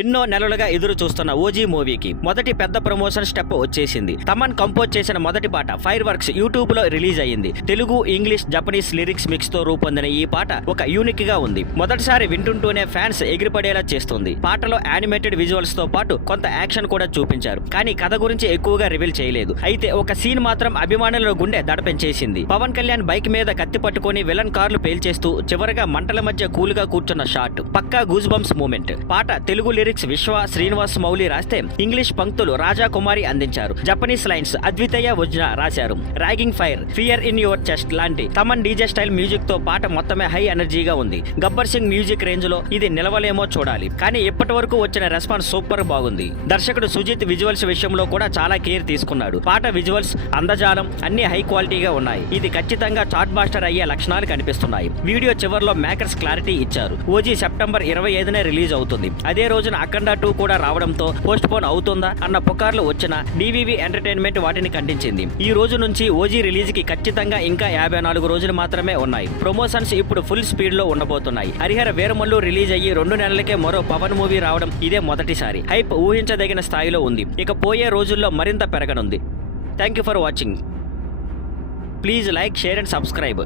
ఎన్నో నెలలుగా ఎదురు చూస్తున్న ఓజీ మూవీకి మొదటి పెద్ద ప్రమోషన్ స్టెప్ వచ్చేసింది. తమన్ కంపోజ్ చేసిన మొదటి పాట ఫైర్ వర్క్స్ యూట్యూబ్ లో రిలీజ్ అయ్యింది. Telugu, English, Japanese lyrics mix తో రూపొందిన ఈ పాట ఒక యూనిక్ గా ఉంది. మొదటిసారి వింటుంటూనే ఫ్యాన్స్ ఎగిరిపడేలా చేస్తుంది. పాటలో యానిమేటెడ్ విజువల్స్ తో పాటు కొంత యాక్షన్ కూడా చూపించారు. కానీ కథ గురించి ఎక్కువగా రివీల్ చేయలేదు. అయితే ఒక సీన్ మాత్రం అభిమానుల గుండె దడపెంచేసింది. పవన్ కళ్యాణ్ బైక్ మీద కత్తి పట్టుకొని విలన్ కార్లు పేల్చేస్తూ చివరగా మంటల మధ్య కూల్ గా కూర్చున్న షాట్ పక్కా గూజ్ బంప్స్ మూమెంట్. పాట తెలుగు లిరిక్స్ విశ్వ శ్రీనివాస్ మౌలి రాస్తే ఇంగ్లీష్ పంక్తులు రాజా కుమారి అందించారు. జపనీస్ లైన్స్ అద్వితయ్య వజ్న రాశారు. Ragging fire, fear in your chest లాంటి తమన్ డీజే స్టైల్ మ్యూజిక్ తో పాట మొత్తమే హై ఎనర్జీగా ఉంది. గబ్బర్ సింగ్ మ్యూజిక్ రేంజ్ లో ఇది నిలవలేమో చూడాలి. కానీ ఇప్పటి వరకు వచ్చిన రెస్పాన్స్ సూపర్ బాగుంది. దర్శకుడు సుజిత్ విజువల్స్ విషయంలో కూడా చాలా కేర్ తీసుకున్నాడు. పాట విజువల్స్, అందజాలం అన్ని హై క్వాలిటీగా ఉన్నాయి. ఇది ఖచ్చితంగా చార్ట్ బాస్టర్ అయ్యే లక్షణాలు కనిపిస్తున్నాయి. వీడియో చివర్లో మేకర్స్ క్లారిటీ ఇచ్చారు. ఓజీ సెప్టెంబర్ 25నే రిలీజ్ అవుతుంది. అదే రోజున అఖండ 2 కూడా రావడంతో పోస్ట్ పోన్ అవుతుందా అన్న పుకార్లు వచ్చిన డివివి ఎంటర్టైన్మెంట్ వాటిని ఖండించింది. ఈ రోజు నుంచి ఓజీ రిలీజ్ కి ఖచ్చితంగా ఇంకా 54 రోజులు మాత్రమే ఉన్నాయి. ప్రమోషన్స్ ఇప్పుడు ఫుల్ స్పీడ్ లో ఉండబోతున్నాయి. హరిహర వీరమల్లు రిలీజ్ అయ్యి 2 నెలలకే మరో పవన్ మూవీ రావడం ఇదే మొదటిసారి. హైప్ ఊహించదగిన స్థాయిలో ఉంది. ఇక పోయే రోజుల్లో మరింత పెరగనుంది. Thank you for watching. Please like, share and subscribe.